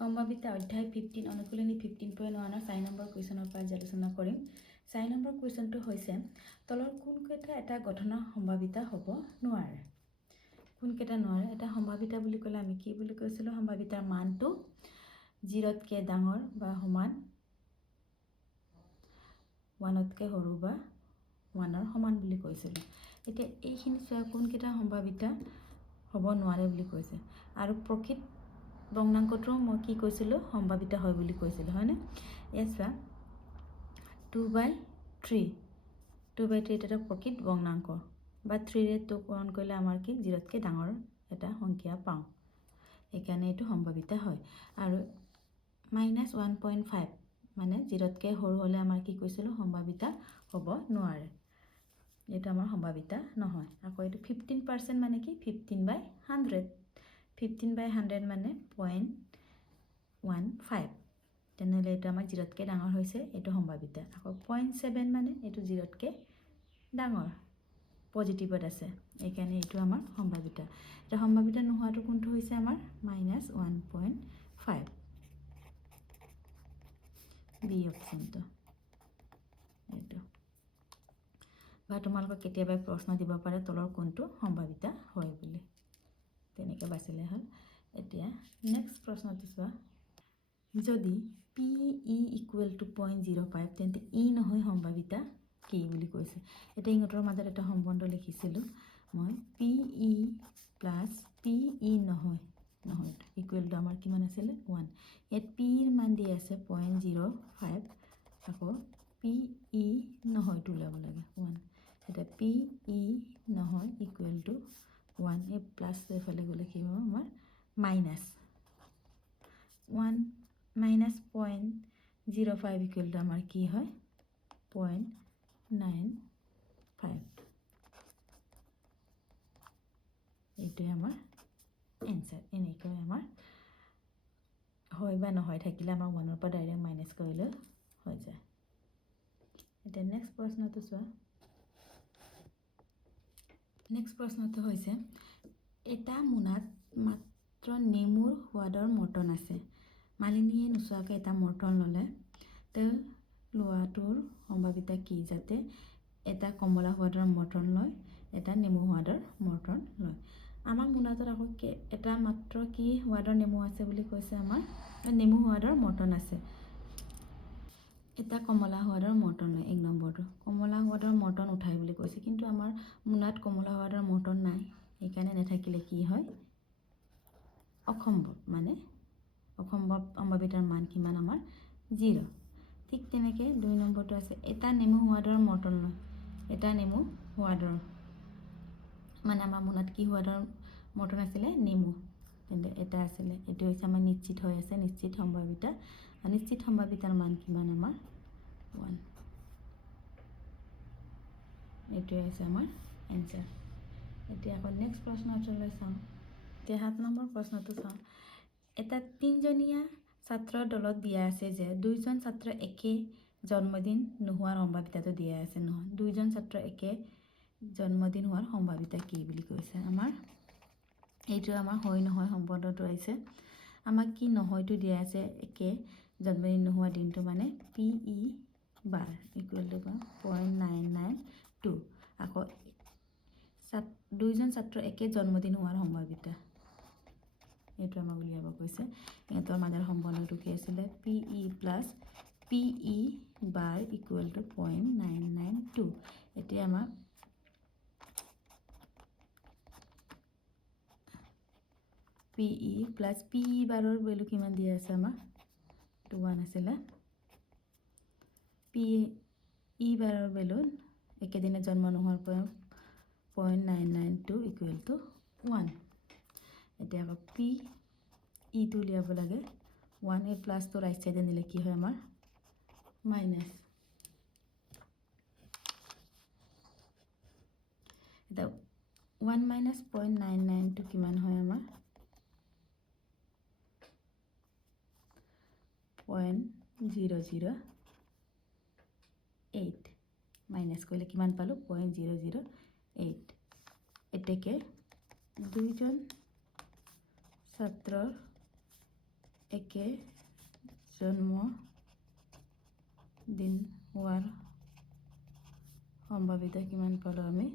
সম্ভাৱিতা অধ্যায় 15 অনুকূলনী 15.1 4 নম্বৰ কুৱেশ্যনৰ পৰা আলোচনা কৰিম। 4 নম্বৰ কুৱেশ্যনটো হৈছে তলৰ কোনকেইটা এটা গঠনৰ সম্ভাৱিতা হ'ব নোৱাৰে। কোনকেইটা নোৱাৰে? এটা সম্ভাৱিতা বুলি ক'লে আমি কি বুলি কৈছিলোঁ? সম্ভাৱিতাৰ মানটো 0তকৈ ডাঙৰ বা সমান, 1তকৈ সৰু বা 1ৰ সমান বুলি কৈছিলোঁ। এতিয়া এইখিনি চোৱা কোনকেইটা সম্ভাৱিতা হ'ব নোৱাৰে বুলি কৈছে। আৰু প্ৰকৃত ভগ্নাংকটো মই কি কৈছিলোঁ? সম্ভাৱিতা হয় বুলি কৈছিলোঁ, হয়নে? এয়া চোৱা 2/3 এটা প্ৰকৃত ভগ্নাংক বা 3ৰে পূৰণ কৰিলে আমাৰ কি 0তকৈ ডাঙৰ এটা সংখ্যা পাওঁ, সেইকাৰণে এইটো সম্ভাৱিতা হয়। আৰু -1.5 মানে 0তকৈ সৰু হ'লে আমাৰ কি কৈছিলোঁ? সম্ভাৱিতা হ'ব নোৱাৰে, এইটো আমাৰ সম্ভাৱিতা নহয়। আকৌ এইটো 15% মানে কি 15/100, 15/100 মানে 0.15, তেনেহ'লে এইটো আমাৰ 0তকৈ ডাঙৰ হৈছে, এইটো সম্ভাৱিতা। আকৌ 0.7 মানে এইটো 0তকৈ ডাঙৰ, পজিটিভত আছে, এইকাৰণে এইটো আমাৰ সম্ভাৱিতা। এতিয়া সম্ভাৱিতা নোহোৱাটো কোনটো হৈছে আমাৰ -1.5, বি অপশ্যনটো এইটো। বা তোমালোকক কেতিয়াবা প্ৰশ্ন দিব পাৰে তলৰ কোনটো সম্ভাৱিতা হয় বুলি, তেনেকৈ বাচিলে হ'ল। এতিয়া নেক্সট প্ৰশ্নটো চোৱা, যদি PE = 0.05 তেন্তে ই নহয় সম্ভাৱিতা কি বুলি কৈছে। এতিয়া ইহঁতৰ মাজত এটা সম্বন্ধ লিখিছিলোঁ মই, PE + PE নহয় ইকুৱেলটো আমাৰ কিমান আছিলে 1। ইয়াত PEৰ মান দি আছে 0.05, আকৌ PE নহয়টো ওলাব লাগে 1। এতিয়া PE নহয় ইকুৱেলটো 1, এই প্লাছ এইফালে গ'লে কি হ'ব আমাৰ -1 -0.05 ইকুৱেলটো আমাৰ কি হয় 0.95, এইটোৱে আমাৰ এনচাৰ। এনেকৈ আমাৰ হয় বা নহয় থাকিলে আমাৰ 1ৰ পৰা ডাইৰেক্ট মাইনাছ কৰিলে হৈ যায়। এতিয়া নেক্সট প্ৰশ্নটো চোৱা, নেক্সট প্ৰশ্নটো হৈছে এটা মোনাত মাত্ৰ নেমুৰ সোৱাদৰ মৰ্টন আছে। মালিনীয়ে নোচোৱাকৈ এটা মৰ্টন ল'লে, তেওঁ লোৱাটোৰ সম্ভাৱিতা কি? যাতে এটা কমলা সোৱাদৰ মৰ্টন লয়, এটা নেমু সোৱাদৰ মৰ্টন লয়। আমাৰ মোনাটোত আকৌ এটা মাত্ৰ কি সোৱাদৰ নেমু আছে বুলি কৈছে? আমাৰ নেমু সোৱাদৰ মৰ্টন আছে। এটা কমলা সোৱাদৰ মৰ্টন লয়, 1 নম্বৰটো কমলা সোৱাদৰ মৰ্টন উঠাই বুলি কৈছে, কিন্তু আমাৰ মোনাত কমলা সোৱাদৰ মৰ্টন নাই, সেইকাৰণে নাথাকিলে কি হয় অসম্ভৱ, মানে অসম্ভৱ সম্ভাৱিতাৰ মান কিমান আমাৰ 0। ঠিক তেনেকৈ 2 নম্বৰটো আছে এটা নেমু সোৱাদৰ মৰ্টন লয়, এটা নেমু সোৱাদৰ মানে আমাৰ মোনাত কি সোৱাদৰ মৰ্টন আছিলে? নেমু, তেন্তে এটা আছিলে, এইটো হৈছে আমাৰ নিশ্চিত হৈ আছে, নিশ্চিত সম্ভাৱিতা। নিশ্চিত সম্ভাৱিতাৰ মান কিমান আমাৰ 1, এইটোৱে হৈছে আমাৰ এনচাৰ। এতিয়া আকৌ নেক্সট প্ৰশ্নটোলৈ চাওঁ। এতিয়া 7 নম্বৰ প্ৰশ্নটো চাওঁ, এটা 3জনীয়া ছাত্ৰৰ দলত দিয়া আছে যে 2জন ছাত্ৰ একে জন্মদিন নোহোৱাৰ সম্ভাৱিতাটো দিয়া আছে নহয়। 2জন ছাত্ৰ একে জন্মদিন হোৱাৰ সম্ভাৱিতা কি বুলি কৈছে? আমাৰ এইটো আমাৰ হয় নহয় সম্বন্ধটো আহিছে। আমাক কি নহয়টো দিয়া আছে, একে জন্মদিন নোহোৱা দিনটো মানে PE বাৰ ইকুৱেলটো 0.992। আকৌ 2জন ছাত্ৰ একে জন্মদিন হোৱাৰ সম্ভাৱিতা, এইটো আমাক উলিয়াব কৈছে। ইহঁতৰ মাজৰ সম্বন্ধটো কি আছিলে? PE + PE বাৰ ইকুৱেলটো 0.992। এতিয়া আমাক PE + PE বাৰৰ ভেলু কিমান দিয়া আছে? আমাক 1 আছিলে। PE বাৰৰ ভেলু একেদিনে জন্ম নোহোৱাৰ পৰা 0.992 ইকুৱেলটো 1। এতিয়া আকৌ PEটো উলিয়াব লাগে 1, এই প্লাছটো ৰাইট চাইডে নিলে কি হয় আমাৰ মাইনাছ। এতিয়া 1 - 0.992 কিমান হয় আমাৰ 0.008, মাইনাছ কৰিলে কিমান পালোঁ 0.008। এতেকে 2জন ছাত্ৰৰ একে জন্ম দিন হোৱাৰ সম্ভাৱিতা কিমান পালোঁ আমি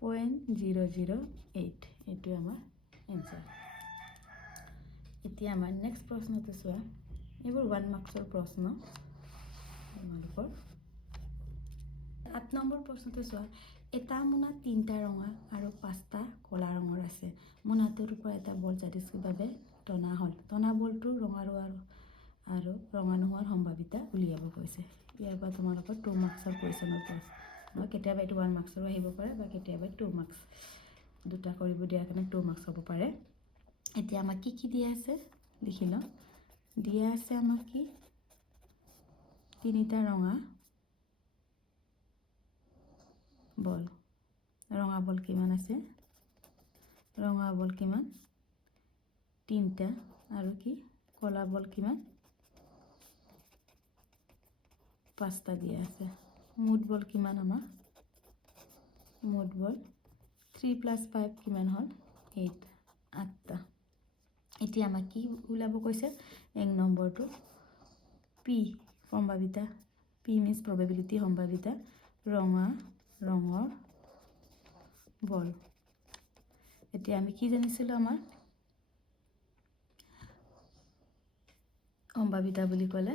0.008 এইটো আমাৰ এনসাৰ এতিয়া আমাৰ নেক্সট প্ৰশ্নটো চোৱা এইবোৰ 1 মাৰ্কছৰ প্ৰশ্ন তোমালোকৰ 8 নম্বৰ প্ৰশ্নটো চোৱা এটা মোনা 3টা ৰঙা আৰু 5টা কলা ৰঙৰ আছে মোনাটোৰ পৰা এটা বল যাদৃচ্ছিকভাৱে টনা হ'ল টনা বলটো ৰঙা আৰু ৰঙা নোহোৱাৰ সম্ভাৱিতা উলিয়াব কৈছে ইয়াৰ পৰা তোমালোকৰ 2 মাৰ্কছৰ কুৱেশ্যনৰ পৰা বা কেতিয়াবা এইটো 1 মাৰ্কছৰো আহিব পাৰে বা কেতিয়াবা 2 মাৰ্কছ দুটা কৰিব দিয়াৰ কাৰণে 2 মাৰ্কছ হ'ব পাৰে এতিয়া আমাক কি দিয়া আছে লিখি লওঁ দিয়া আছে আমাক কি 3টা ৰঙা বল ৰঙা বল কিমান আছে ৰঙা বল কিমান 3টা আৰু কি কলা বল কিমান 5টা দিয়া আছে মুঠ বল কিমান আমাৰ মুঠ বল 3 + 5 কিমান হ'ল 8 8টা এতিয়া আমাক কি ওলাব কৈছে 1 নম্বৰটো পি সম্ভাৱিতা পি মিন্স প্ৰবাবিলিটি সম্ভাৱিতা ৰঙা ৰঙৰ বল এতিয়া আমি কি জানিছিলোঁ আমাৰ সম্ভাৱিতা বুলি ক'লে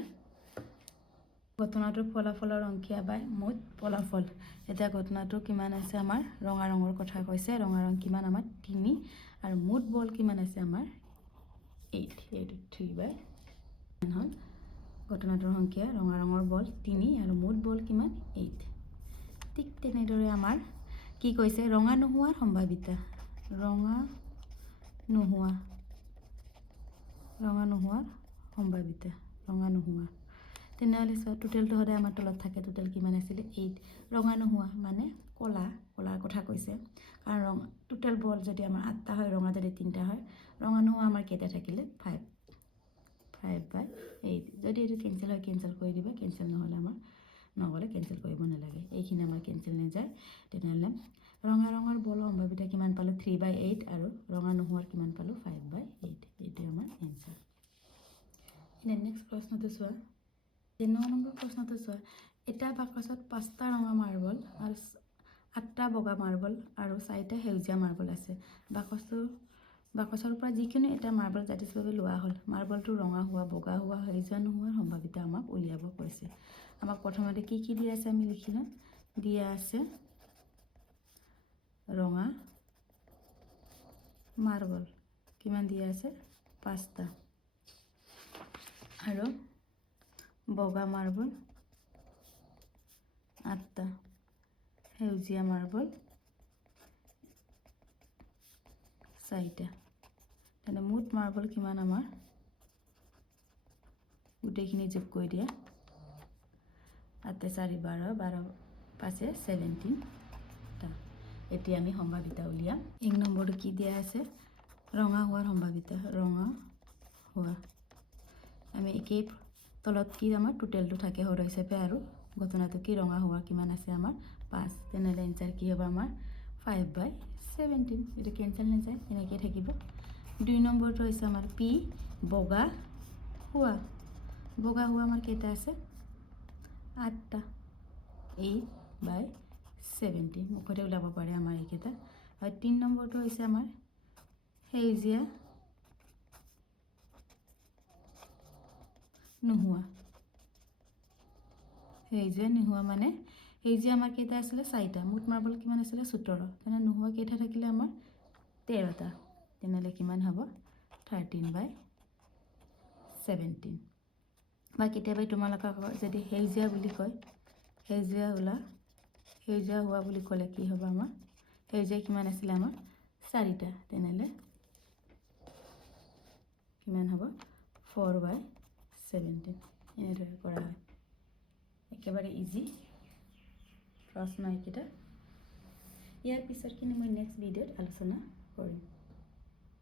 ঘটনাটোৰ ফলাফলৰ অংকীয়া বাই মুঠ ফলাফল এতিয়া ঘটনাটো কিমান আছে আমাৰ ৰঙা ৰঙৰ কথা কৈছে ৰঙা ৰং কিমান আমাৰ 3 আৰু মুঠ বল কিমান আছে আমাৰ 8 3/হ'ল ঘটনাটোৰ সংখ্যা ৰঙা ৰঙৰ বল 3 আৰু মুঠ বল কিমান 8 ঠিক তেনেদৰে আমাৰ কি কৈছে ৰঙা নোহোৱাৰ সম্ভাৱিতা ৰঙা নোহোৱাৰ সম্ভাৱিতা ৰঙা নোহোৱা তেনেহ'লে টোটেলটো সদায় আমাৰ তলত থাকে টোটেল কিমান আছিলে 8 ৰঙা নোহোৱা মানে কলাৰ কথা কৈছে কাৰণ ৰঙা টোটেল বল যদি আমাৰ 8টা হয় ৰঙা যদি 3টা হয় ৰঙা নোহোৱা আমাৰ কেইটা থাকিলে 5/8 যদি এইটো কেনসেল হয় কেনসেল কৰি দিবা কেনসেল নহ'লে আমাৰ নগ'লে কেনসেল কৰিব নালাগে এইখিনি আমাৰ কেনসেল নাযায় তেনেহ'লে ৰঙা ৰঙৰ বলৰ সম্ভাৱিতা কিমান পালোঁ 3/8 আৰু ৰঙা নোহোৱাৰ কিমান পালোঁ 5/8 এইটো আমাৰ এনসাৰ নেক্সট প্ৰশ্নটো চোৱা 9 নম্বৰ প্ৰশ্নটো চোৱা এটা বাকচত 5টা ৰঙা মাৰ্বল আৰু 8টা বগা মাৰ্বল আৰু 4টা সেউজীয়া মাৰ্বল আছে বাকচৰ পৰা যিকোনো এটা মাৰ্বল যাদৃচ্ছিকভাৱে লোৱা হ'ল মাৰ্বলটো ৰঙা হোৱা বগা হোৱা সেউজীয়া নোহোৱাৰ সম্ভাৱিতা আমাক উলিয়াব কৈছে আমাক প্ৰথমতে কি দিয়া আছে আমি লিখি লওঁ দিয়া আছে ৰঙা মাৰ্বল কিমান দিয়া আছে 5টা আৰু বগা মাৰ্বল 8টা সেউজীয়া মাৰ্বল 4টা তেনে মুঠ মাৰ্বল কিমান আমাৰ গোটেইখিনি যোগ কৰি দিয়া 8 4 12 12 5 17টা এতিয়া আমি সম্ভাৱিতা উলিয়াম 1 নম্বৰটো কি দিয়া আছে ৰঙা হোৱাৰ সম্ভাৱিতা ৰঙা হোৱা আমি একেই তলত কি আমাৰ টোটেলটো থাকে হৰ হিচাপে আৰু ঘটনাটো কি ৰঙা হোৱা কিমান আছে আমাৰ 5 তেনেহ'লে এনসাৰ কি হ'ব আমাৰ 5/17 এটা কেনসেল নাযায় এনেকৈ থাকিব 2 নম্বৰটো হৈছে আমাৰ পি বগা হোৱা আমাৰ কেইটা আছে 8টা 8/17 মুখতে ওলাব পাৰে আমাৰ এইকেইটা আৰু 3 নম্বৰটো হৈছে আমাৰ সেউজীয়া নোহোৱা মানে সেউজীয়া আমাৰ কেইটা আছিলে 4টা মুঠ মাৰ্বল কিমান আছিলে 17 তেনে নোহোৱা কেইটা থাকিলে আমাৰ 13টা তেনেহ'লে কিমান হ'ব 13/17 বা কেতিয়াবা তোমালোকক যদি সেউজীয়া বুলি কয় সেউজীয়া হোৱা বুলি ক'লে কি হ'ব আমাৰ সেউজীয়া কিমান আছিলে আমাৰ 4টা তেনেহ'লে কিমান হ'ব 4/17 এনেদৰে কৰা হয় একেবাৰে ইজি প্ৰশ্ন এইকেইটা ইয়াৰ পিছৰখিনি মই নেক্সট ভিডিঅ'ত আলোচনা কৰিম